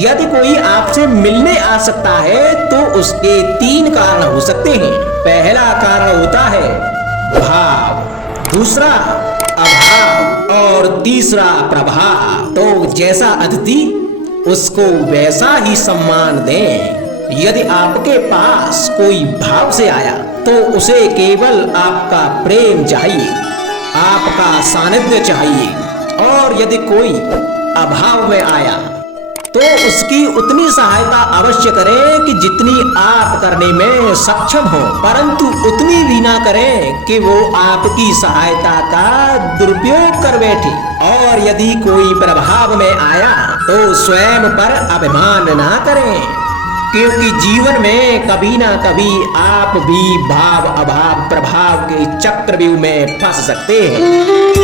यदि कोई आपसे मिलने आ सकता है तो उसके 3 कारण हो सकते हैं। पहला कारण होता है भाव, दूसरा अभाव और तीसरा प्रभाव। तो जैसा अतिथि उसको वैसा ही सम्मान दें। यदि आपके पास कोई भाव से आया तो उसे केवल आपका प्रेम चाहिए, आपका सानिध्य चाहिए। और यदि कोई अभाव में आया तो उसकी उतनी सहायता अवश्य करें कि जितनी आप करने में सक्षम हो, परंतु उतनी भी ना करें कि वो आपकी सहायता का दुरुपयोग कर बैठे। और यदि कोई प्रभाव में आया तो स्वयं पर अभिमान ना करें, क्योंकि जीवन में कभी ना कभी आप भी भाव अभाव प्रभाव के चक्रव्यूह में फंस सकते हैं।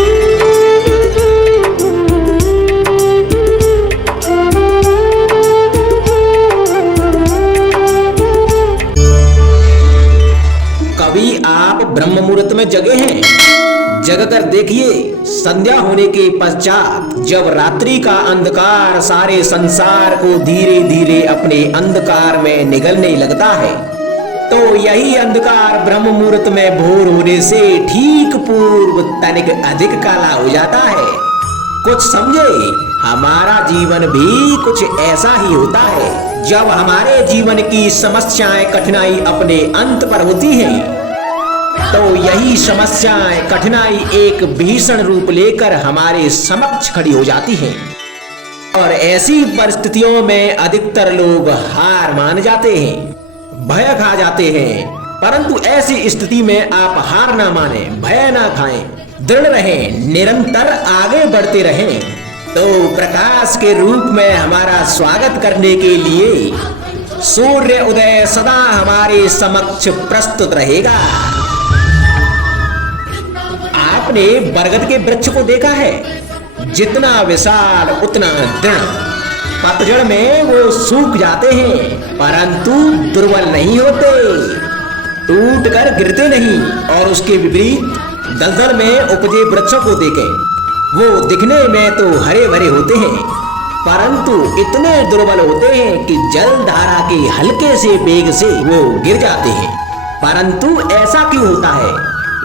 कभी आप ब्रह्म मुहूर्त में जगे हैं? जगकर देखिए, संध्या होने के पश्चात जब रात्रि का अंधकार सारे संसार को धीरे धीरे अपने अंधकार में निगलने लगता है, तो यही अंधकार ब्रह्म मुहूर्त में भोर होने से ठीक पूर्व तनिक अधिक काला हो जाता है। कुछ समझे, हमारा जीवन भी कुछ ऐसा ही होता है। जब हमारे जीवन की समस्याएं कठिनाई अपने अंत पर होती हैं, तो यही समस्याएं कठिनाई एक भीषण रूप लेकर हमारे समक्ष खड़ी हो जाती हैं। और ऐसी परिस्थितियों में अधिकतर लोग हार मान जाते हैं, भय खा जाते हैं। परंतु ऐसी स्थिति में आप हार ना माने, भय ना खाएं, दृढ़ रहें, निरंतर आगे बढ़ते रहें। तो प्रकाश के रूप में हमारा स्वागत करने के लिए सूर्य उदय सदा हमारे समक्ष प्रस्तुत रहेगा। आपने बरगद के वृक्ष को देखा है? जितना विशाल उतना दृढ़। पतझड़ में वो सूख जाते हैं, परंतु दुर्बल नहीं होते, टूट कर गिरते नहीं। और उसके विपरीत दलदल में उपजे वृक्षों को देखें, वो दिखने में तो हरे भरे होते हैं, परंतु इतने दुर्बल होते हैं कि जल धारा के हल्के से वेग से वो गिर जाते हैं। परंतु ऐसा क्यों होता है?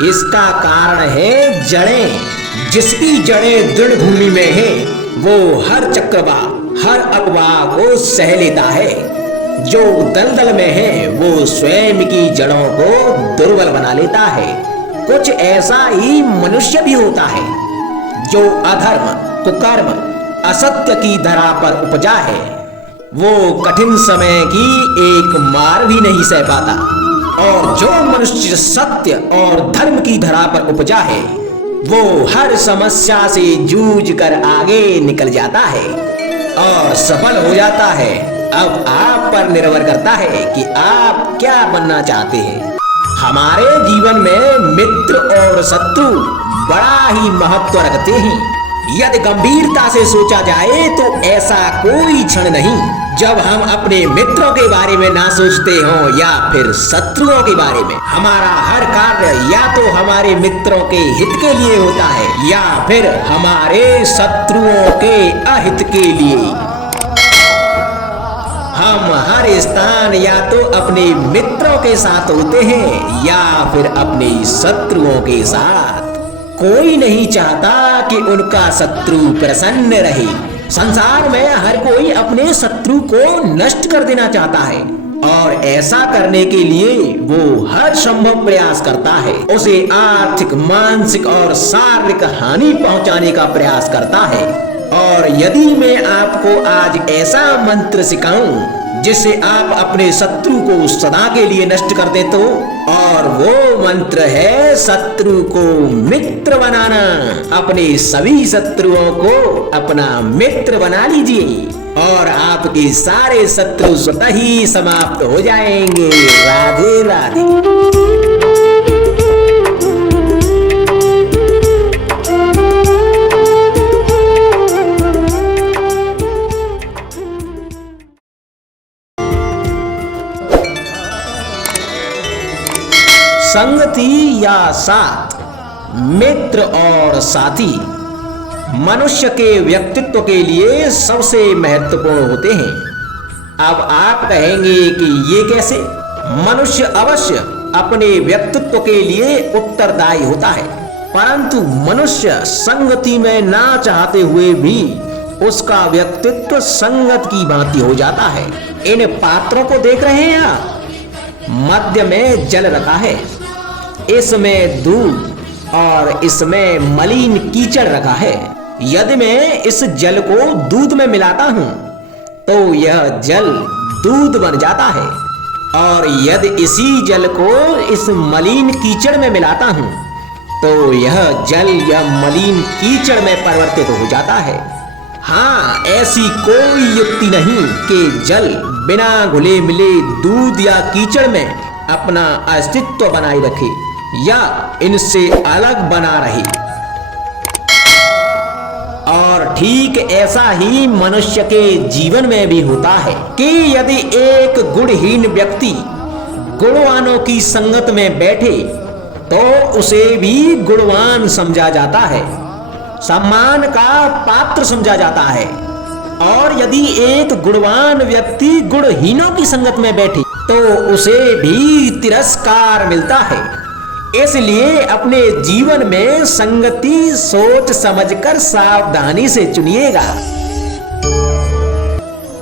इसका कारण है जड़ें। जिसकी जड़ें दृढ़ भूमि में है, वो हर चक्रवात हर अफवाह को सह लेता है। जो दलदल में है वो स्वयं की जड़ों को दुर्बल बना लेता है। कुछ ऐसा ही मनुष्य भी होता है, जो अधर्म कुकर्म असत्य की धरा पर उपजा है। वो कठिन समय की एक मार भी नहीं सह पाता। और जो मनुष्य सत्य और धर्म की धरा पर उपजा है, वो हर समस्या से जूझ कर आगे निकल जाता है और सफल हो जाता है। अब आप पर निर्भर करता है कि आप क्या बनना चाहते हैं। हमारे जीवन में मित्र और शत्रु बड़ा ही महत्व रखते हैं। यदि गंभीरता से सोचा जाए तो ऐसा कोई क्षण नहीं जब हम अपने मित्रों के बारे में ना सोचते हों या फिर शत्रुओं के बारे में। हमारा हर कार्य या तो हमारे मित्रों के हित के लिए होता है या फिर हमारे शत्रुओं के अहित के लिए। हम हर स्थान या तो अपने मित्रों के साथ होते हैं या फिर अपने शत्रुओं के साथ। कोई नहीं चाहता कि उनका शत्रु प्रसन्न रहे। संसार में हर कोई अपने शत्रु को नष्ट कर देना चाहता है और ऐसा करने के लिए वो हर संभव प्रयास करता है। उसे आर्थिक, मानसिक और शारीरिक हानि पहुंचाने का प्रयास करता है। और यदि मैं आपको आज ऐसा मंत्र सिखाऊं जिससे आप अपने शत्रु को सदा के लिए नष्ट कर दे, तो और वो मंत्र है शत्रु को मित्र बनाना। अपने सभी शत्रुओं को अपना मित्र बना लीजिए और आपके सारे शत्रु स्वतः ही समाप्त हो जाएंगे। राधे राधे। संगति या साथ, मित्र और साथी मनुष्य के व्यक्तित्व के लिए सबसे महत्वपूर्ण होते हैं। अब आप कहेंगे कि ये कैसे? मनुष्य अवश्य अपने व्यक्तित्व के लिए उत्तरदायी होता है, परंतु मनुष्य संगति में ना चाहते हुए भी उसका व्यक्तित्व संगत की भांति हो जाता है। इन पात्रों को देख रहे हैं आप? मध्य में जल रखा है, इसमें दूध और इसमें मलिन कीचड़ रखा है। यदि मैं इस जल को दूध में मिलाता हूं तो यह जल दूध बन जाता है, और यदि इसी जल को इस मलिन कीचड़ में मिलाता हूं तो यह जल या मलिन कीचड़ में परिवर्तित हो जाता है। हाँ, ऐसी कोई युक्ति नहीं कि जल बिना घुले मिले दूध या कीचड़ में अपना अस्तित्व बनाए रखे या इनसे अलग बना रहे। और ठीक ऐसा ही मनुष्य के जीवन में भी होता है कि यदि एक गुणहीन व्यक्ति गुणवानों की संगत में बैठे तो उसे भी गुणवान समझा जाता है, सम्मान का पात्र समझा जाता है। और यदि एक गुणवान व्यक्ति गुणहीनों की संगत में बैठे तो उसे भी तिरस्कार मिलता है। इसलिए अपने जीवन में संगति सोच समझकर सावधानी से चुनिएगा।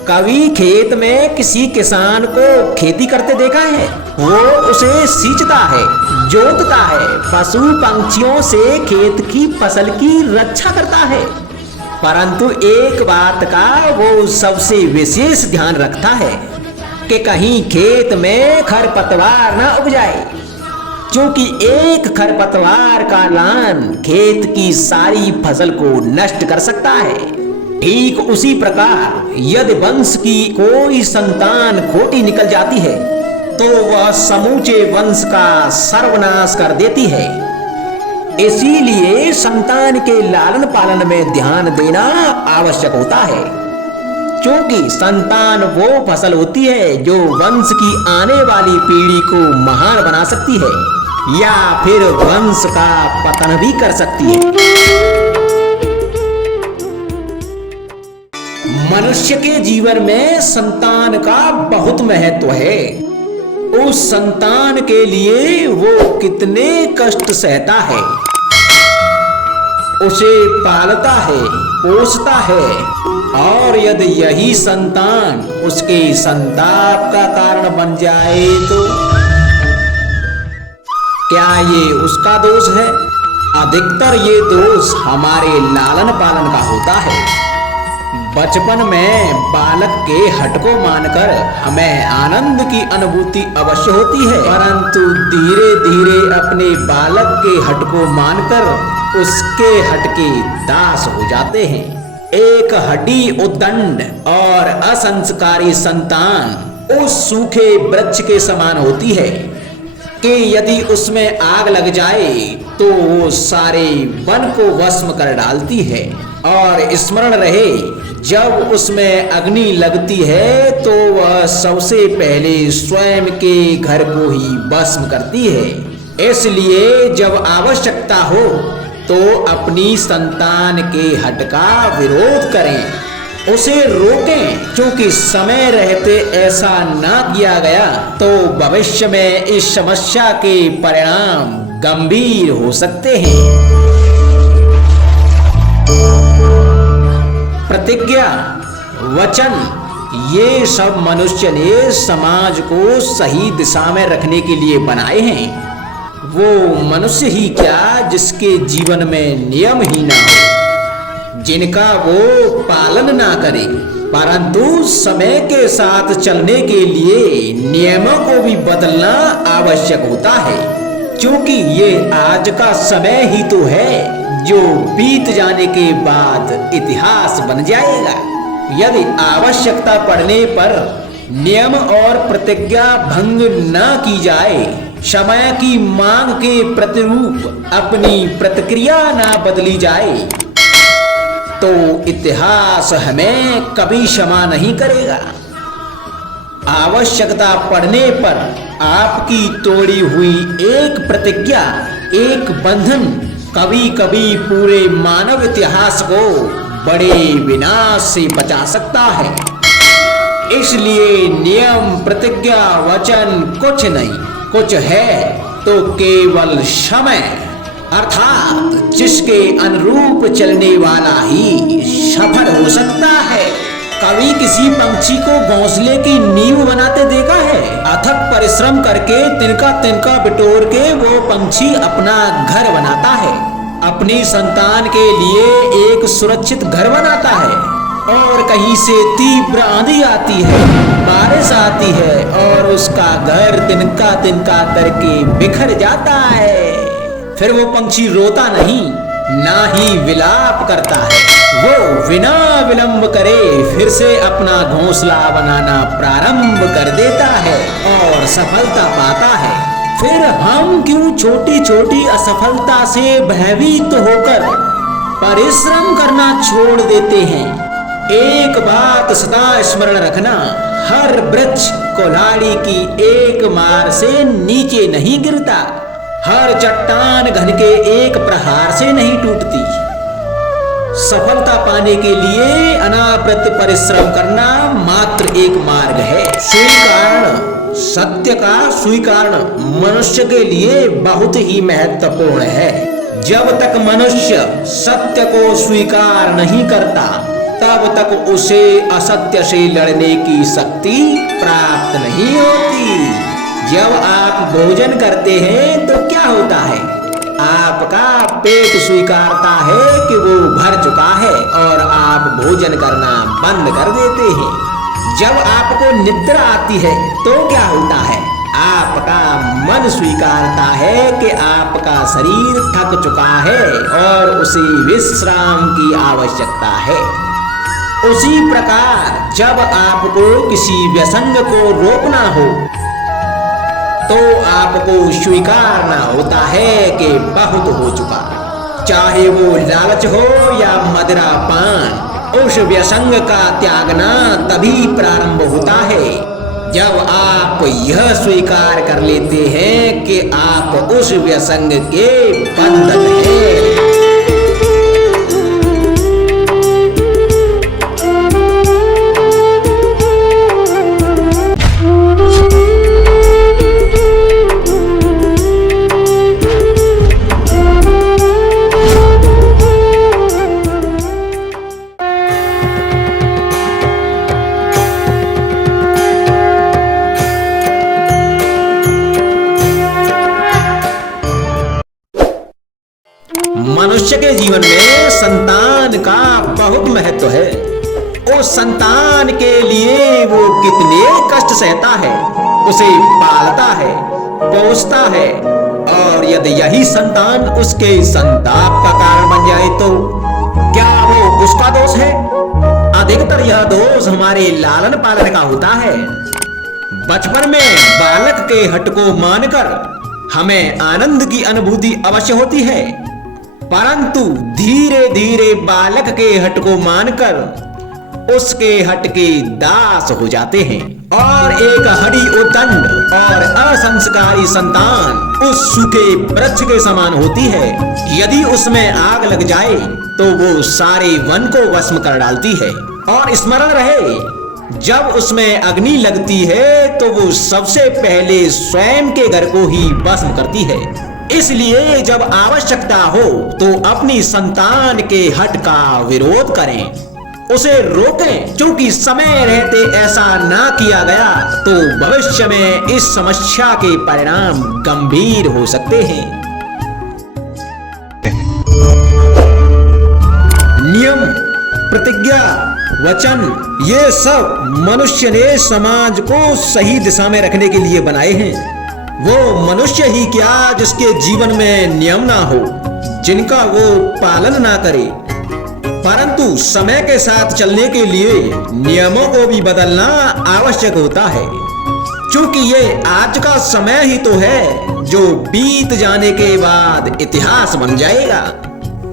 कभी खेत में किसी किसान को खेती करते देखा है? वो उसे सींचता है, जोतता है, पशु पंछियों से खेत की फसल की रक्षा करता है, परंतु एक बात का वो सबसे विशेष ध्यान रखता है कि कहीं खेत में खरपतवार न उग जाए, क्योंकि एक खरपतवार का लान खेत की सारी फसल को नष्ट कर सकता है। ठीक उसी प्रकार यदि वंश की कोई संतान खोटी निकल जाती है तो वह समूचे वंश का सर्वनाश कर देती है। इसीलिए संतान के लालन पालन में ध्यान देना आवश्यक होता है, क्योंकि संतान वो फसल होती है जो वंश की आने वाली पीढ़ी को महान बना सकती है या फिर वंश का पतन भी कर सकती है। मनुष्य के जीवन में संतान का बहुत महत्व है। उस संतान के लिए वो कितने कष्ट सहता है, उसे पालता है, पोसता है, और यदि यही संतान उसके संताप का कारण बन जाए तो क्या ये उसका दोष है? अधिकतर ये दोष हमारे लालन पालन का होता है। बचपन में बालक के हठ को मानकर हमें आनंद की अनुभूति अवश्य होती है, परंतु धीरे धीरे अपने बालक के हठ को मानकर उसके हठ के दास हो जाते हैं। एक हठी उद्दंड और असंस्कारी संतान उस सूखे वृक्ष के समान होती है कि यदि उसमें आग लग जाए तो वो सारे वन को भस्म कर डालती है। और स्मरण रहे, जब उसमें अग्नि लगती है तो वह सबसे पहले स्वयं के घर को ही भस्म करती है। इसलिए जब आवश्यकता हो तो अपनी संतान के हठ का विरोध करें, उसे रोकें, क्योंकि समय रहते ऐसा ना किया गया तो भविष्य में इस समस्या के परिणाम गंभीर हो सकते हैं। प्रतिज्ञा, वचन, ये सब मनुष्य ने समाज को सही दिशा में रखने के लिए बनाए हैं। वो मनुष्य ही क्या जिसके जीवन में नियम ही ना हो, जिनका वो पालन ना करे, परंतु समय के साथ चलने के लिए नियमों को भी बदलना आवश्यक होता है, क्योंकि ये आज का समय ही तो है जो बीत जाने के बाद इतिहास बन जाएगा। यदि आवश्यकता पड़ने पर नियम और प्रतिज्ञा भंग न की जाए, समय की मांग के प्रतिरूप अपनी प्रतिक्रिया ना बदली जाए, तो इतिहास हमें कभी क्षमा नहीं करेगा। आवश्यकता पड़ने पर आपकी तोड़ी हुई एक प्रतिज्ञा, एक बंधन कभी कभी पूरे मानव इतिहास को बड़े विनाश से बचा सकता है। इसलिए नियम, प्रतिज्ञा, वचन कुछ नहीं, कुछ है तो केवल समय, अर्थात जिसके अनुरूप चलने वाला ही सफल हो सकता है। कभी किसी पंछी को घोंसले की नींव बनाते देखा है? अथक परिश्रम करके तिनका तिनका बिटोर के वो पंछी अपना घर बनाता है, अपनी संतान के लिए एक सुरक्षित घर बनाता है। और कहीं से तीव्र आंधी आती है, बारिश आती है और उसका घर तिनका तिनका करके बिखर जाता है। फिर वो पंछी रोता नहीं, ना ही विलाप करता है, वो बिना विलंब करे फिर से अपना घोंसला बनाना प्रारंभ कर देता है और सफलता पाता है। फिर हम क्यों छोटी छोटी असफलता से भयभीत होकर परिश्रम करना छोड़ देते हैं? एक बात सदा स्मरण रखना, हर वृक्ष कुल्हाड़ी की एक मार से नीचे नहीं गिरता, हर चट्टान घन के एक प्रहार से नहीं टूटती। सफलता पाने के लिए अनावृत परिश्रम करना मात्र एक मार्ग है। स्वीकरण, सत्य का स्वीकरण मनुष्य के लिए बहुत ही महत्वपूर्ण है। जब तक मनुष्य सत्य को स्वीकार नहीं करता तब तक उसे असत्य से लड़ने की शक्ति प्राप्त नहीं होती। जब आप भोजन करते हैं तो क्या होता है? आपका पेट स्वीकारता है कि वो भर चुका है और आप भोजन करना बंद कर देते हैं। जब आपको निद्रा आती है तो क्या होता है? आपका मन स्वीकारता है कि आपका शरीर थक चुका है और उसे विश्राम की आवश्यकता है। उसी प्रकार जब आपको किसी व्यसंग को रोकना हो तो आपको स्वीकारना होता है कि बहुत हो चुका। चाहे वो लालच हो या मदिरा पान, उस व्यसंग का त्यागना तभी प्रारंभ होता है जब आप यह स्वीकार कर लेते हैं कि आप उस व्यसंग के बंधन हैं। मनुष्य के जीवन में संतान का बहुत महत्व है। उस संतान के लिए वो कितने कष्ट सहता है, उसे पालता है, पोसता है, और यदि यही संतान उसके संताप का कारण बन जाए तो क्या वो उसका दोष है? अधिकतर यह दोष हमारे लालन पालन का होता है। बचपन में बालक के हट को मानकर हमें आनंद की अनुभूति अवश्य होती है, परंतु धीरे धीरे बालक के हट को मानकर उसके हट के दास हो जाते हैं और एक हरी उदंड और असंस्कारी संतान उस सूखे वृक्ष के समान होती है। यदि उसमें आग लग जाए तो वो सारे वन को भस्म कर डालती है। और स्मरण रहे, जब उसमें अग्नि लगती है तो वो सबसे पहले स्वयं के घर को ही भस्म करती है। इसलिए जब आवश्यकता हो तो अपनी संतान के हट का विरोध करें, उसे रोकें, क्योंकि समय रहते ऐसा ना किया गया तो भविष्य में इस समस्या के परिणाम गंभीर हो सकते हैं। नियम, प्रतिज्ञा, वचन, ये सब मनुष्य ने समाज को सही दिशा में रखने के लिए बनाए हैं। वो मनुष्य ही क्या जिसके जीवन में नियम ना हो, जिनका वो पालन ना करे, परंतु समय के साथ चलने के लिए नियमों को भी बदलना आवश्यक होता है, क्योंकि ये आज का समय ही तो है जो बीत जाने के बाद इतिहास बन जाएगा।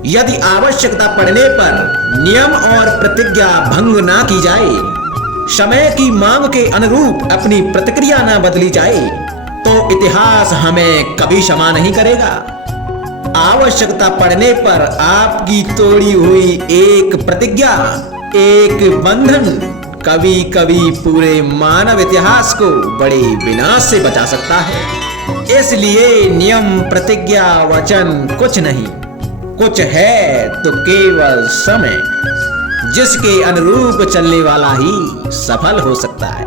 यदि आवश्यकता पड़ने पर नियम और प्रतिज्ञा भंग ना की जाए, समय की मांग के अनुरूप अपनी प्रतिक्रिया ना बदली जाए तो इतिहास हमें कभी क्षमा नहीं करेगा। आवश्यकता पड़ने पर आपकी तोड़ी हुई एक प्रतिज्ञा, एक बंधन कभी कभी पूरे मानव इतिहास को बड़े विनाश से बचा सकता है। इसलिए नियम, प्रतिज्ञा, वचन कुछ नहीं, कुछ है तो केवल समय, जिसके अनुरूप चलने वाला ही सफल हो सकता है।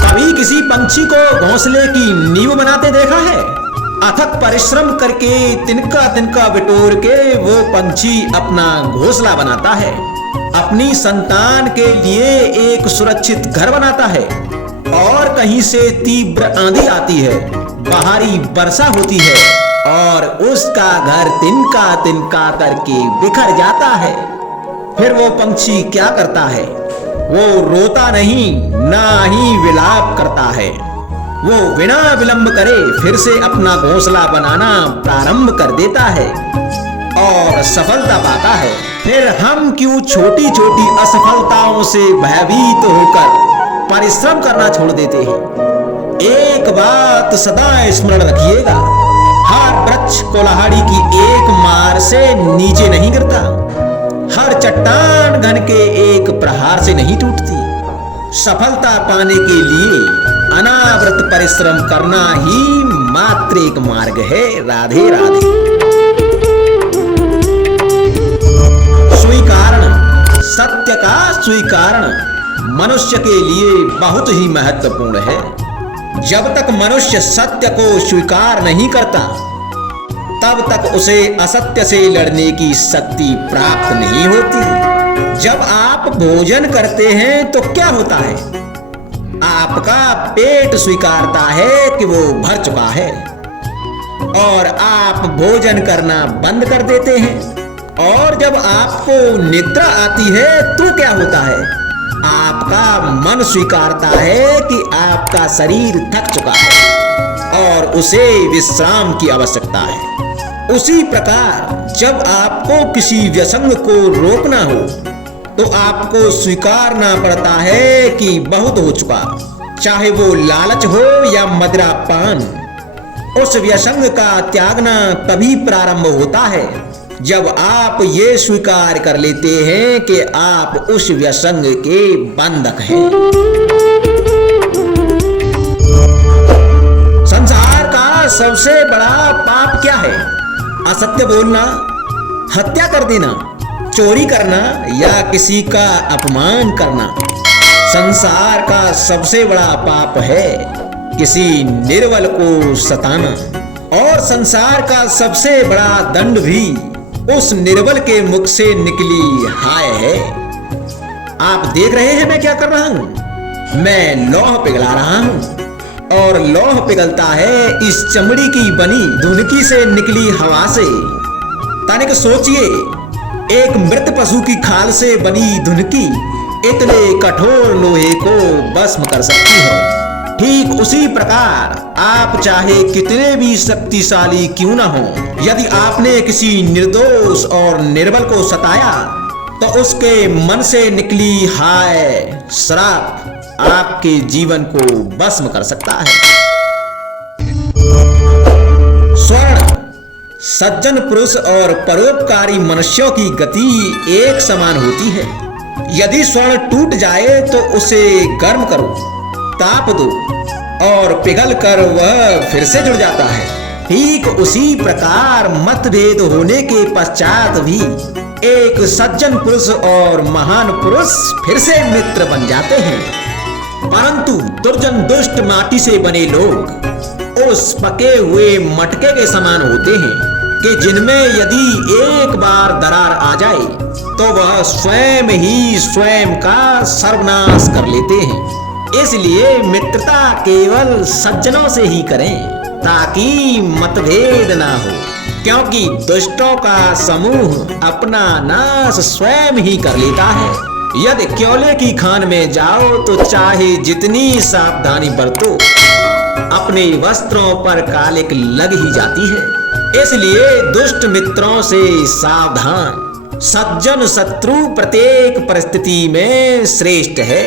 कभी किसी पंछी को घोंसले की नींव बनाते देखा है? अथक परिश्रम करके तिनका तिनका बिटोर के वो पंछी अपना घोंसला बनाता है, अपनी संतान के लिए एक सुरक्षित घर बनाता है। और कहीं से तीव्र आंधी आती है, बाहरी वर्षा होती है और उसका घर तिनका तिनका करके बिखर जाता है। फिर वो पंछी क्या करता है? वो रोता नहीं, ना ही विलाप करता है। वो बिना विलंब करे फिर से अपना घोंसला बनाना प्रारंभ कर देता है और सफलता पाता है। फिर हम क्यों छोटी छोटी असफलताओं से भयभीत होकर परिश्रम करना छोड़ देते हैं? एक बात सदा स्मरण रखिएगा, हर वृक्ष कुल्हाड़ी की एक मार से नीचे नहीं गिरता, हर चट्टान घन के एक प्रहार से नहीं टूटती। सफलता पाने के लिए अनावृत परिश्रम करना ही मात्र एक मार्ग है। राधे राधे। स्वीकारण, सत्य का स्वीकारण मनुष्य के लिए बहुत ही महत्वपूर्ण है। जब तक मनुष्य सत्य को स्वीकार नहीं करता, तब तक उसे असत्य से लड़ने की शक्ति प्राप्त नहीं होती। जब आप भोजन करते हैं तो क्या होता है? आपका पेट स्वीकारता है कि वो भर चुका है और आप भोजन करना बंद कर देते हैं। और जब आपको निद्रा आती है तो क्या होता है? आपका मन स्वीकारता है कि आपका शरीर थक चुका है और उसे विश्राम की आवश्यकता है। उसी प्रकार जब आपको किसी व्यसंग को रोकना हो तो आपको स्वीकारना पड़ता है कि बहुत हो चुका, चाहे वो लालच हो या मदिरापान। उस व्यसंग का त्यागना तभी प्रारंभ होता है जब आप ये स्वीकार कर लेते हैं कि आप उस व्यसंग के बंधक हैं। संसार का सबसे बड़ा पाप क्या है? असत्य बोलना, हत्या कर देना, चोरी करना या किसी का अपमान करना। संसार का सबसे बड़ा पाप है किसी निर्बल को सताना, और संसार का सबसे बड़ा दंड भी उस निर्बल के मुख से निकली हाय है। आप देख रहे हैं मैं क्या कर रहा हूं? मैं लौह पिघला रहा हूं और लौह पिघलता है इस चमड़ी की बनी धुनकी से निकली हवा से। तनिक सोचिए, एक मृत पशु की खाल से बनी धुनकी इतने कठोर लोहे को भस्म कर सकती है। ठीक उसी प्रकार आप चाहे कितने भी शक्तिशाली क्यों न हो, यदि आपने किसी निर्दोष और निर्बल को सताया तो उसके मन से निकली हाय श्राप आपके जीवन को भस्म कर सकता है। स्वर्ण, सज्जन पुरुष और परोपकारी मनुष्यों की गति एक समान होती है। यदि स्वर्ण टूट जाए तो उसे गर्म करो, ताप दो और पिघल कर वह फिर से जुड़ जाता है। ठीक उसी प्रकार मतभेद होने के पश्चात भी एक सज्जन पुरुष और महान पुरुष फिर से मित्र बन जाते हैं। परंतु दुर्जन दुष्ट माटी से बने लोग उस पके हुए मटके के समान होते हैं कि जिनमें यदि एक बार दरार आ जाए तो वह स्वयं ही स्वयं का सर्वनाश कर लेते हैं। इसलिए मित्रता केवल सज्जनों से ही करें ताकि मतभेद ना हो, क्योंकि दुष्टों का समूह अपना नाश स्वयं ही कर लेता है। यदि क्योले की खान में जाओ तो चाहे जितनी सावधानी बरतो, अपने वस्त्रों पर कालिक लग ही जाती है। इसलिए दुष्ट मित्रों से सावधान। सज्जन शत्रु प्रत्येक परिस्थिति में श्रेष्ठ है।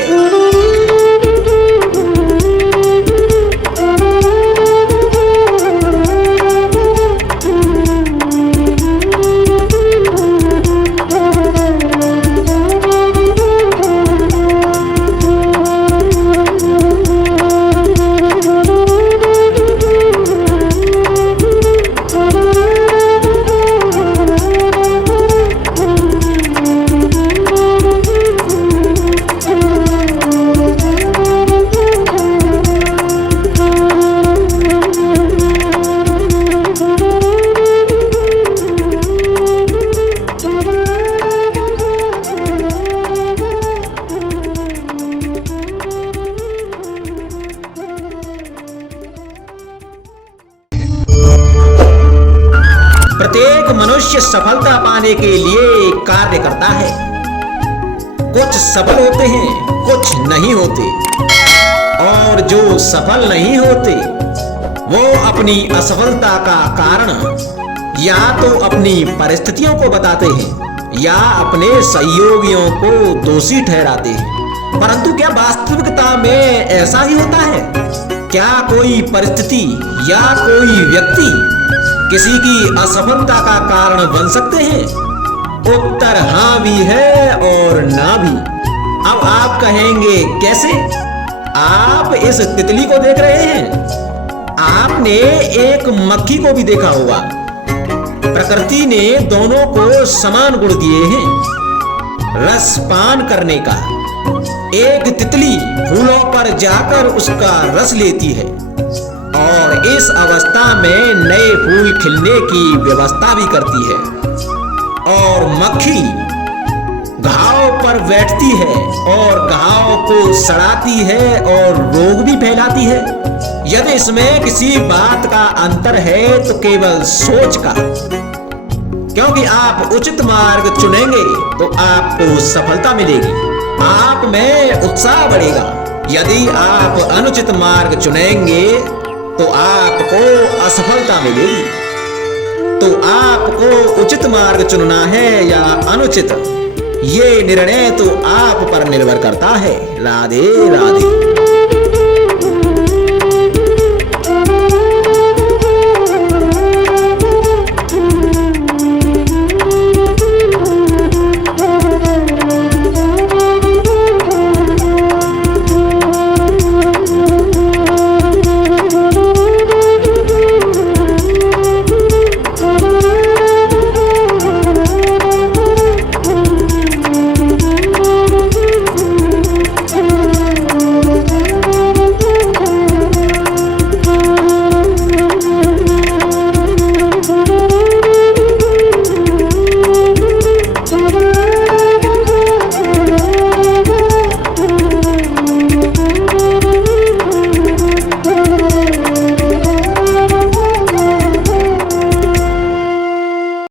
प्रत्येक मनुष्य सफलता पाने के लिए कार्य करता है। कुछ सफल होते हैं, कुछ नहीं होते, और जो सफल नहीं होते वो अपनी असफलता का कारण या तो अपनी परिस्थितियों को बताते हैं या अपने सहयोगियों को दोषी ठहराते हैं। परंतु क्या वास्तविकता में ऐसा ही होता है? क्या कोई परिस्थिति या कोई व्यक्ति किसी की असफलता का कारण बन सकते हैं? उत्तर हाँ भी है और ना भी। अब आप कहेंगे कैसे? आप इस तितली को देख रहे हैं, आपने एक मक्खी को भी देखा होगा। प्रकृति ने दोनों को समान गुण दिए हैं रस पान करने का। एक तितली फूलों पर जाकर उसका रस लेती है और इस अवस्था में नए फूल खिलने की व्यवस्था भी करती है, और मक्खी घाव पर बैठती है और घाव को सड़ाती है और रोग भी फैलाती है। यदि इसमें किसी बात का अंतर है तो केवल सोच का, क्योंकि आप उचित मार्ग चुनेंगे तो आपको सफलता मिलेगी, आप में उत्साह बढ़ेगा। यदि आप अनुचित मार्ग चुनेंगे तो आपको असफलता मिलेगी। तो आपको उचित मार्ग चुनना है या अनुचित, ये निर्णय तो आप पर निर्भर करता है। राधे राधे।